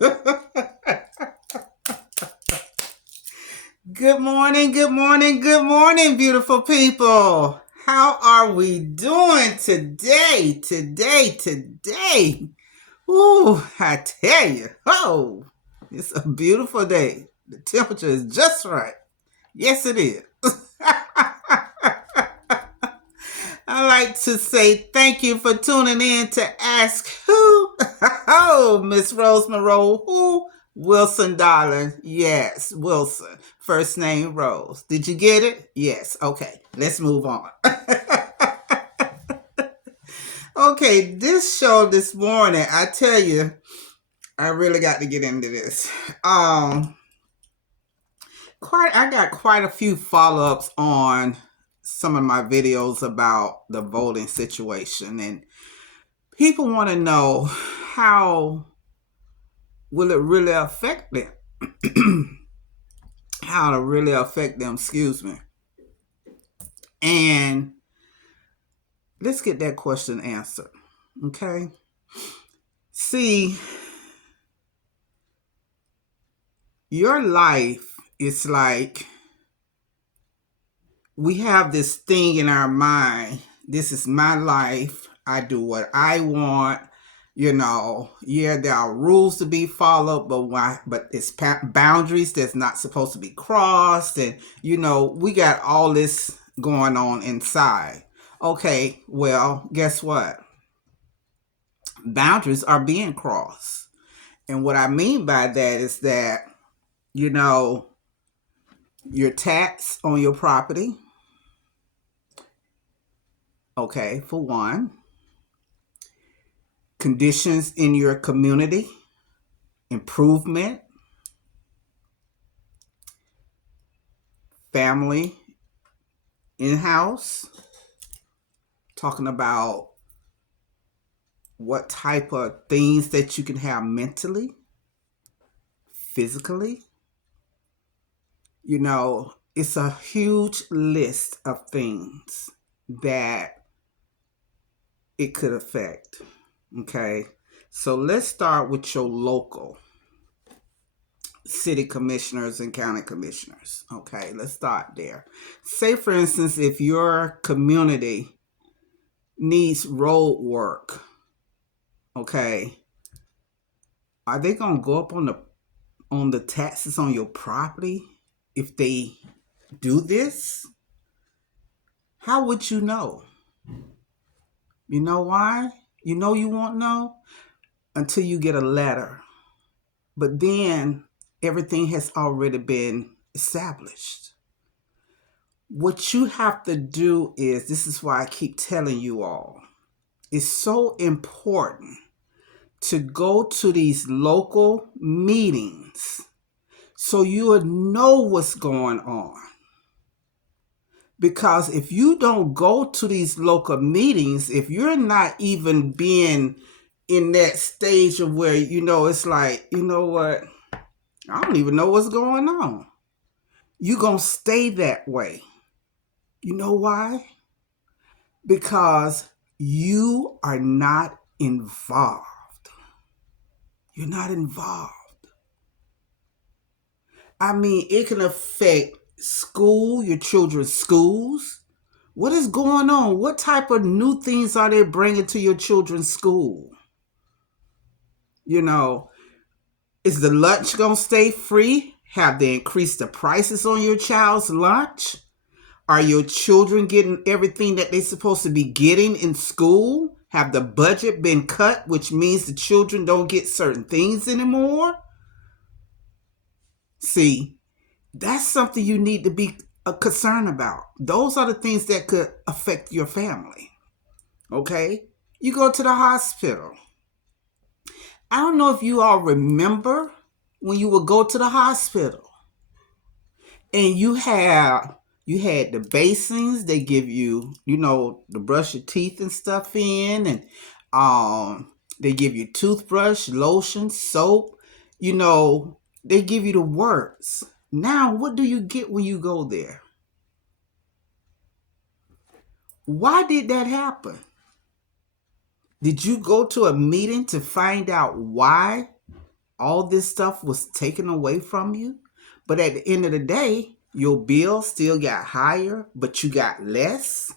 Good morning, good morning, good morning, beautiful people. How are we doing today? Ooh, I tell you, oh, it's a beautiful day. The temperature is just right. Yes, it is. I like to say thank you for tuning in to Ask Who. Oh, Miss Rose Monroe, who? Wilson, darling. Yes, Wilson. First name Rose. Did you get it? Yes. Okay, let's move on. Okay, this show this morning, I tell you, I really got to get into this. I got quite a few follow-ups on some of my videos about the voting situation, and people want to know how will it really affect them. How to really affect them, excuse me. And let's get that question answered. Okay. See, your life is like we have this thing in our mind. This is my life. I do what I want. Yeah, there are rules to be followed, but it's boundaries that's not supposed to be crossed. And, we got all this going on inside. Okay, well, guess what? Boundaries are being crossed. And what I mean by that is that, you know, your tax on your property, okay, for one, conditions in your community, improvement, family, in-house, talking about what type of things that you can have mentally, physically. It's a huge list of things that it could affect. Okay. So let's start with your local city commissioners and county commissioners. Okay, let's start there. Say, for instance, if your community needs road work, okay, are they gonna go up on the taxes on your property if they do this? How would you know? You know why? You won't know until you get a letter. But then everything has already been established. What you have to do is, this is why I keep telling you all, it's so important to go to these local meetings so you would know what's going on. Because if you don't go to these local meetings, if you're not even being in that stage of where, it's like, you know what, I don't even know what's going on. You're going to stay that way. You know why? Because you are not involved. You're not involved. I mean, it can affect school, your children's schools. What is going on? What type of new things are they bringing to your children's school? Is the lunch going to stay free? Have they increased the prices on your child's lunch? Are your children getting everything that they're supposed to be getting in school? Have the budget been cut, which means the children don't get certain things anymore? See, that's something you need to be concerned about. Those are the things that could affect your family. Okay? You go to the hospital. I don't know if you all remember when you would go to the hospital and you had the basins they give you, to brush your teeth and stuff in, and they give you toothbrush, lotion, soap, they give you the works. Now, what do you get when you go there? Why did that happen? Did you go to a meeting to find out why all this stuff was taken away from you, but at the end of the day, your bill still got higher, but you got less.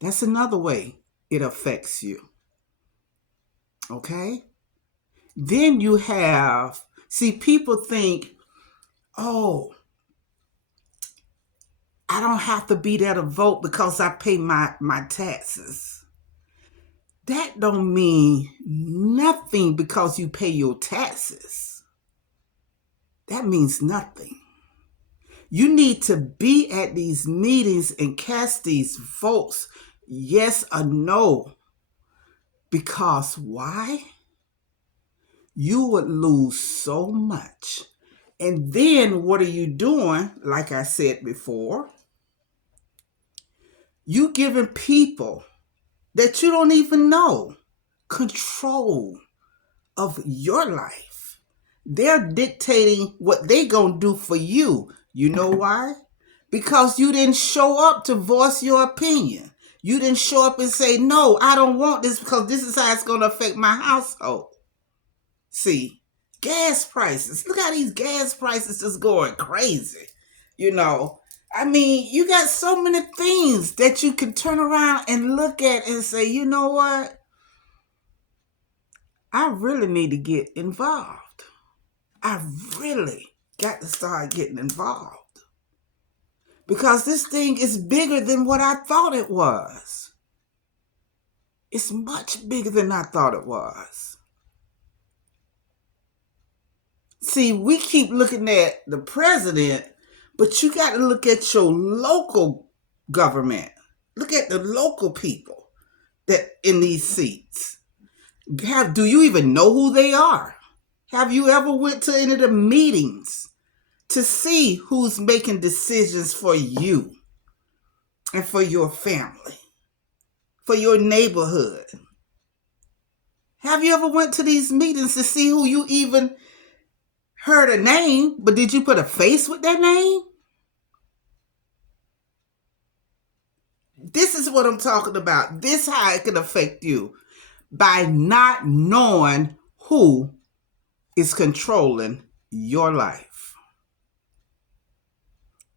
That's another way it affects you. Okay? Then you have, see, people think, oh, I don't have to be there to vote because I pay my taxes. That don't mean nothing because you pay your taxes. That means nothing. You need to be at these meetings and cast these votes, yes or no. Because why? You would lose so much. And then what are you doing? Like I said before, you giving people that you don't even know control of your life. They're dictating what they gonna do for you. You know why? Because you didn't show up to voice your opinion. You didn't show up and say, no, I don't want this because this is how it's gonna affect my household. See, gas prices. Look how these gas prices just going crazy. You know, I mean, you got so many things that you can turn around and look at and say, you know what? I really need to get involved. I really got to start getting involved. Because this thing is bigger than what I thought it was. It's much bigger than I thought it was. See, we keep looking at the president, but you got to look at your local government. Look at the local people that in these seats. Do you even know who they are? Have you ever went to any of the meetings to see who's making decisions for you and for your family, for your neighborhood? Have you ever went to these meetings to see who you even heard a name, but did you put a face with that name? This is what I'm talking about. This is how it can affect you by not knowing who is controlling your life.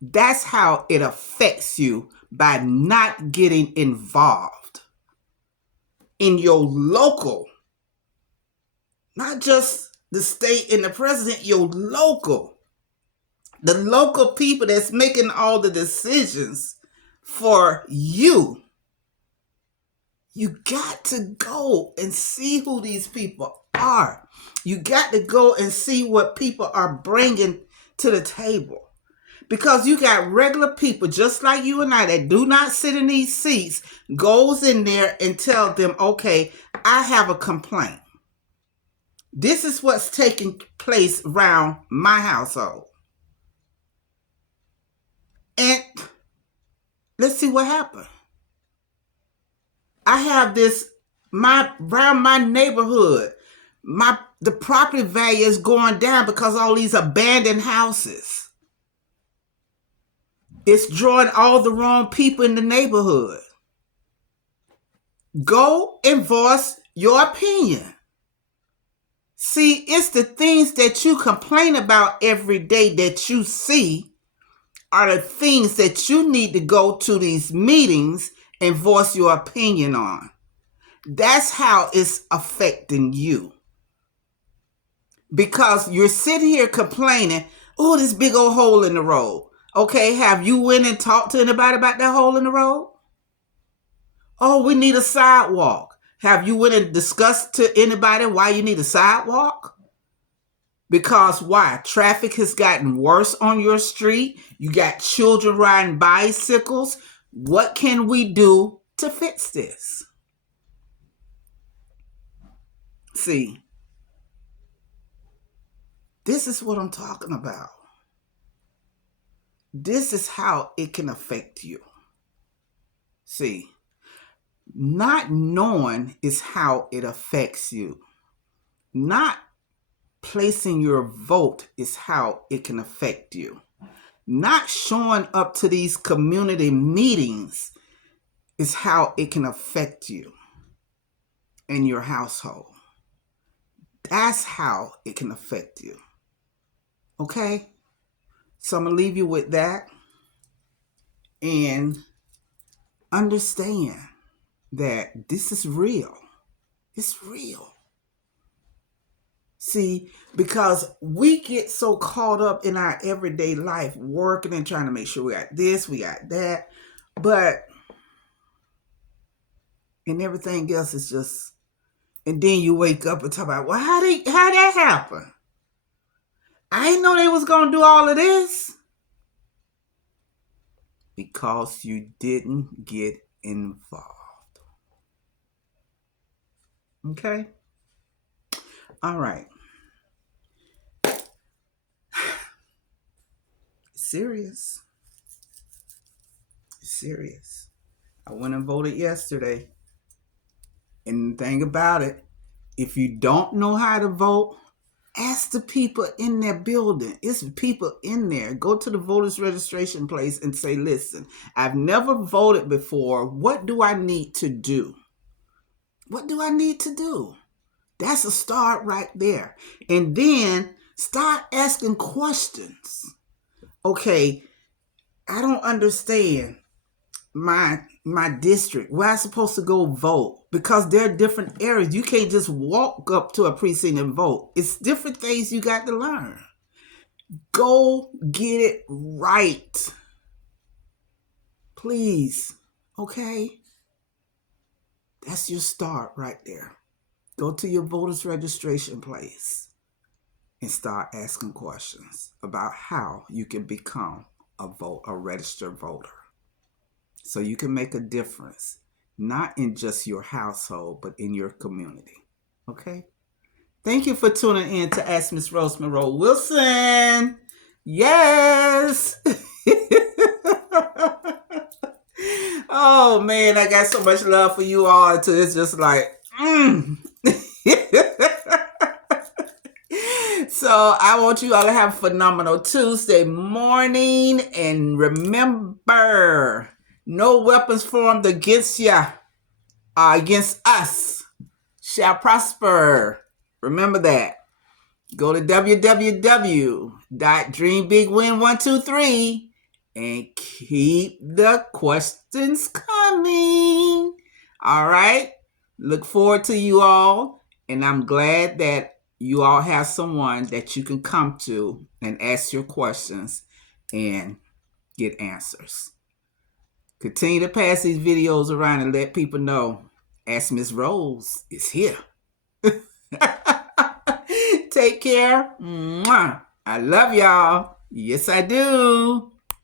That's how it affects you by not getting involved in your local, not just the state and the president, your local, the local people that's making all the decisions for you. You got to go and see who these people are. You got to go and see what people are bringing to the table. Because you got regular people just like you and I that do not sit in these seats, goes in there and tell them, okay, I have a complaint. This is what's taking place around my household. And let's see what happened. I have this, around my neighborhood, the property value is going down because all these abandoned houses. It's drawing all the wrong people in the neighborhood. Go and voice your opinion. See, it's the things that you complain about every day that you see are the things that you need to go to these meetings and voice your opinion on. That's how it's affecting you. Because you're sitting here complaining, oh, this big old hole in the road. Okay, have you went and talked to anybody about that hole in the road? Oh, we need a sidewalk. Have you went and discussed to anybody why you need a sidewalk? Because why? Traffic has gotten worse on your street. You got children riding bicycles. What can we do to fix this? See, this is what I'm talking about. This is how it can affect you. See, not knowing is how it affects you. Not placing your vote is how it can affect you. Not showing up to these community meetings is how it can affect you and your household. That's how it can affect you. Okay? So I'm going to leave you with that. And understand that this is real. It's real. See, because we get so caught up in our everyday life, working and trying to make sure we got this, we got that, but and everything else is just, and then you wake up and talk about, well, how that happen? I didn't know they was gonna do all of this. Because you didn't get involved. Okay? All right. Serious. Serious. I went and voted yesterday. And the thing about it, if you don't know how to vote, ask the people in their building. It's people in there. Go to the voters registration place and say, listen, I've never voted before. What do I need to do? What do I need to do? That's a start right there. And then start asking questions. Okay, I don't understand my district. Where I'm supposed to go vote? Because there are different areas. You can't just walk up to a precinct and vote. It's different things you got to learn. Go get it right. Please. Okay? That's your start right there. Go to your voters registration place and start asking questions about how you can become a registered voter. So you can make a difference, not in just your household, but in your community. Okay? Thank you for tuning in to Ask Miss Rose Monroe Wilson. Yes. Oh man, I got so much love for you all. It's just like, So I want you all to have a phenomenal Tuesday morning. And remember, no weapons formed against you, against us, shall prosper. Remember that. Go to www.dreambigwin123 and keep the questions coming. All right. Look forward to you all. And I'm glad that you all have someone that you can come to and ask your questions and get answers. Continue to pass these videos around and let people know Ask Miss Rose is here. Take care. Mwah. I love y'all. Yes, I do.